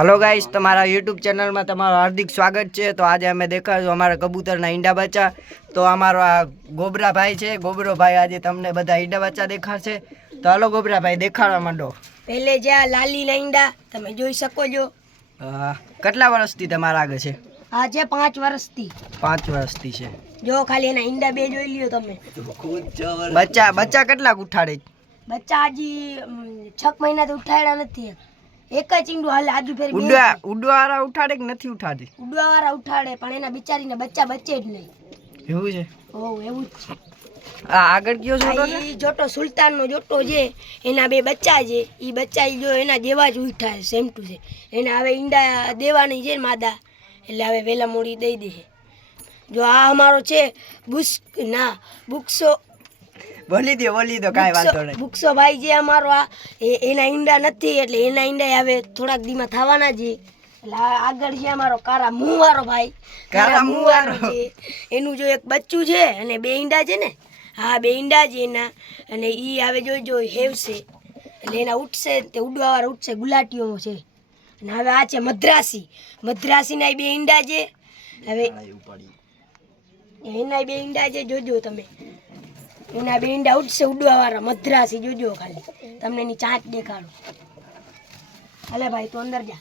Hello guys, તમારા YouTube ચેનલમાં તમારું હાર્દિક સ્વાગત છે। તો આજે અમે દેખાડશું અમારા કબૂતરના ઈંડા બચ્ચા। તો અમારો આ ગોબરા ભાઈ છે, ગોબરો ભાઈ આજે તમને બધા ઈંડા બચ્ચા દેખાડશે। તો હાલો ગોબરા ભાઈ, દેખાડવા માંડો। પહેલે જે આ લાલીના ઈંડા તમે જોઈ શકો છો। કેટલા વર્ષથી તમારા આગળ છે? આજે 5 વર્ષથી। 5 વર્ષથી છે। જો ખાલી એના ઈંડા બે જોઈ લ્યો તમે। બચ્ચા કેટલાક ઉઠાડે? બચ્ચા હજી 6 મહિનાથી ઉઠાડ્યા નથી। એક જ ઈંડું હાલે આજુ ફેર ઉડવાવાળા ઉઠાડે કે નથી ઉઠાડતી? ઉડવાવાળા ઉઠાડે પણ એના બિચારીને બચ્ચા બચે જ નહીં। એવું છે? ઓ એવું જ છે। આ આગળ કયો જોટો ને? ઈ જોટો સુલતાનનો જોટો છે, એના બે બચ્ચા છે। ઈ બચ્ચા ઈ જો એના જેવા જ ઉઠા છે, સેમ ટુ છે। એને હવે ઈંડા દેવાની છે માદા, એટલે હવે વેલા મોડી દઈ દે। જો આ અમારો છે બુક્સો બોલી દો કાંઈ વાંધો નહીં। બુક્સો ભાઈ જે અમારો આ એના ઈંડા નથી, એટલે એના ઈંડા હવે થોડાક દીમાં થવાના છે। એટલે આગળ છે અમારો કારા મુંવારો ભાઈ, કારા મુંવારો છે। એનું જો એક બચ્ચું છે અને બે ઈંડા છે ને, હા બે ઈંડા છે એના, અને ઈ હવે જોઈજો હેવશે, એટલે એના ઉઠશે તે ઉડવાવાળા ઉઠશે, ગુલાટીઓ છે। અને હવે આ છે મદ્રાસીના બે ઈંડા છે। હવે એના બે ઈંડા છે, જોજો તમે એના બે ઈંડા ઉઠશે ઉડવાવાળા મદ્રાસી। જોજો ખાલી તમને એની ચાંચ દેખાડો। હાલે ભાઈ તો અંદર જા,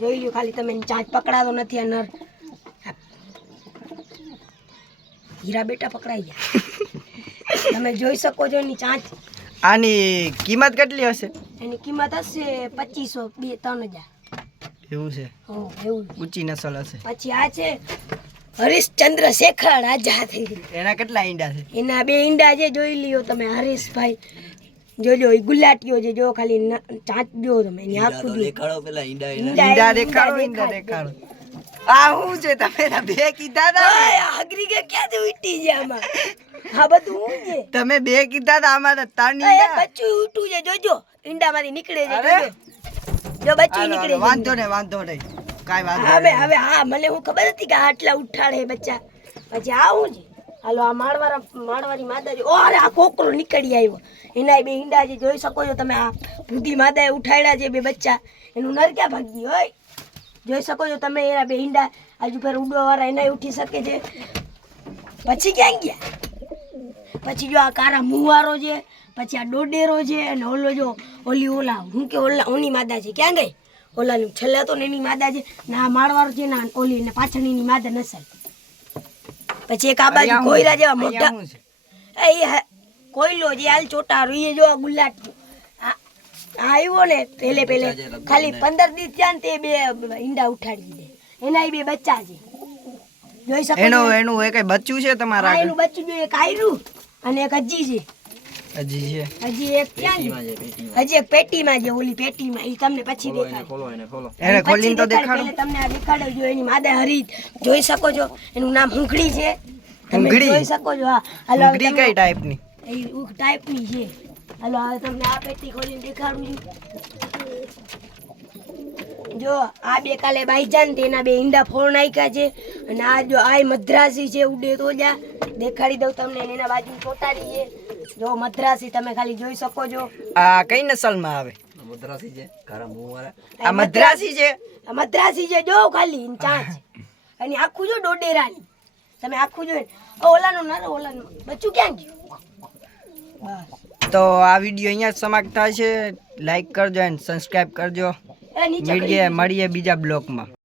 જોઈ લ્યો ખાલી તમે એની ચાંચ પકડાતો નથી આ નર। હીરા બેટા પકડાઈ ગયા। તમે જોઈ શકો છો એની ચાંચ। આની કિંમત કેટલી હશે? એની કિંમત હશે 2500-3000। એવું છે? હો એવું ઊંચી નસલ હશે। પછી આ છે હરીશચંદ્ર શેખર આઝાદ। એના કેટલા ઈંડા છે? એના બે ઈંડા છે, જોઈ લ્યો તમે હરીશભાઈ। જોજો એ ગુલાટીઓ છે, જો ખાલી ચાંચ જો તમે એની આખું દેખાડો, પેલા ઈંડા દેખાડો। આ હું છે? તમે બે કીધા હતા, આગરી કે ક્યાંથી ઉઠી છે આમાં? હા બધું હું છે, તમે બે કીધા હતા આમાં 3 ઈંડા બચ્ચું ઉઠું છે। જોજો ઈંડામાંથી નીકળે છે, જોજો જો બચ્ચું નીકળે છે। વાંધો નહીં કાંઈ વાંધો હવે હા મને હું ખબર હતી કે આટલા ઉઠાડે બચ્ચા। પછી આવું છે, હાલો આ માળવારી માદા છે। ઓ અરે આ કોકરો નીકળી આવ્યો, એના બે ઈંડા છે, જોઈ શકો છો તમે। આ ભૂદી માદાએ ઉઠાડ્યા છે બે બચ્ચા, એનું નર ક્યાં ભાગી હોય, જોઈ શકો છો તમે। એના બે ઈંડા આજુ ફેર ઉડવાવાળા એના ઉઠી શકે છે। પછી ક્યાં ગયા? પછી જો આ કારા મુવારો છે, પછી આ ડોડેરો છે, અને ઓલો જો ઓલા હું કે ઓની માદા છે, ક્યાં ગઈ? ઓલાનું છેલ્લે તો એની માદા છે ને, આ માળવારો છે ને ઓલી ને પાછળની માદા નસાય। પછી એક આ બાજુ કોયરા જેવા મોટા એ કોયલો જે હાલ ચોટારો એ જો આ ગુલાટ આવ્યો ને, પેલે ખાલી 15 દિવસ થયા ને તે બે ઈંડા ઉઠાડી દે। એના બે બચ્ચા છે, જોઈ શકો એનું એક બચ્ચું છે તમારા? એનું બચ્ચું જો એક આયરું અને એક હજી છે। હજી એક ક્યાં છે? હજી એક પેટીમાં છે, ઓલી પેટીમાં ઈ તમને પછી દેખાડે। એને ખોલીને તો દેખાડો। પહેલા તમને આ દેખાડો જો એની માદા હરી જોઈ શકો છો। એનું નામ હુંગડી છે, તમે જોઈ શકો છો। હા હાલો હુંગડી કઈ ટાઈપની? એ ઉખ ટાઈપની છે। હાલો હવે તમને આ પેટી ખોલીને દેખાડું છું। જો આ બે કાલે બાઈજાન તેના બે ઈંડા ફોડ નાખ્યા છે, અને આ જો આ મદ્રાસી છે, ઉડે તો જા દેખાડી દઉં તમને। એના બાજુ ચોટાડી છે, જો મદ્રાસી તમે ખાલી જોઈ શકો છો। આ કઈ નસલમાં આવે? મદ્રાસી છે, કારા મુંવારા। આ મદ્રાસી છે, જો ખાલી ચાંચ અને આખું જો ડોડેરાની તમે આખું જોઈ। ઓલાનું બચ્ચું ક્યાં ગયું? બસ તો આ વિડીયો અહીંયા જ સમાપ્ત થાય છે। લાઈક કરજો અને સબસ્ક્રાઇબ કરજો। મળીએ બીજા બ્લોગમાં।